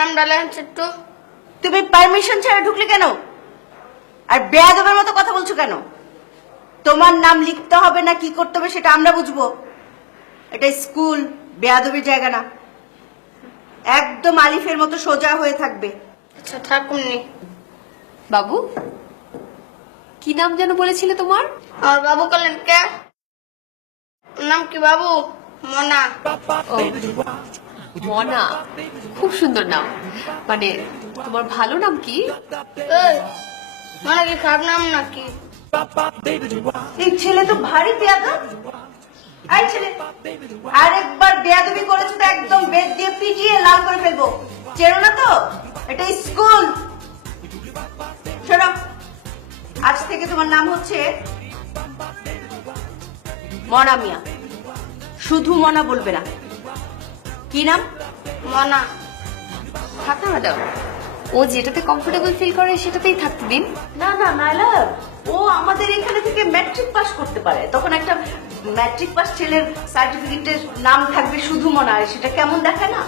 নামটা লেখেন একটু। তুমি পারমিশন ছাড়া ঢুকলে কেন? আর বেয়াদবের মতো কথা বলছো কেন? তোমার নাম লিখতে হবে না কি করতে হবে সেটা আমরা বুঝবো। এটা স্কুল, বেয়াদবির জায়গা না। একদম আলিফের মতো সোজা হয়ে থাকবে। আচ্ছা থাকুন নি। বাবু, কি নাম যেন বলেছিলে তোমার? আমার বাবু করলেন কে? নাম কি বাবু? মনা। ও, মনা, খুব সুন্দর নাম। মানে তোমার ভালো নাম কি? এই, মনা কি খারাপ নাম নাকি? এই ছেলে তো ভারী বেয়াদব। এই ছেলে, আরেকবার বেয়াদবি করেছো তো একদম বেত দিয়ে পিটিয়ে লাল করে ফেলবো। চেনো না তো? এটা স্কুল। শোনো, আজ থেকে তোমার নাম হচ্ছে মনা মিয়া। শুধু মনা বলবে না। কি নাম? মনা। থাক না ম্যাডাম, ও যেটাতে কমফোর্টেবল ফিল করে সেটাতেই থাকতে দিন। না না ম্যাডাম, ও আমাদের এখানে থেকে ম্যাট্রিক পাস করতে পারে। তখন একটা ম্যাট্রিক পাস ছেলের সার্টিফিকেটের নাম থাকবে শুধু মনা, সেটা কেমন দেখায় না?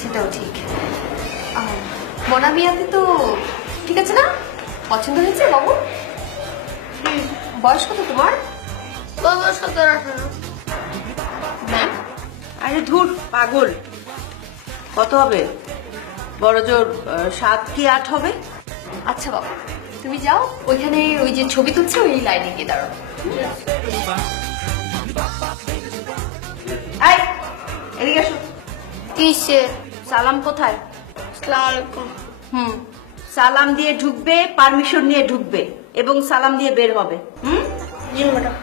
সেটাও ঠিক। মনা মিয়াতে তো ঠিক আছে না? পছন্দ হয়েছে বাবু? বয়স কত তোমার? বাবু 17-18। ম্যাম, আরে ধুর পাগল, কত হবে? বড় জোর 7 কি 8 হবে। আচ্ছা বাবু, তুমি যাও, ওইখানে ওই যে ছবি তুলছে ওই লাইনে গিয়ে দাঁড়াও। এই এদিকে এসো। কিসে? সালাম কোথায়? আসসালামু আলাইকুম। সালাম দিয়ে ঢুকবে, পারমিশন নিয়ে ঢুকবে এবং সালাম দিয়ে বের হবে। জি ম্যাডাম।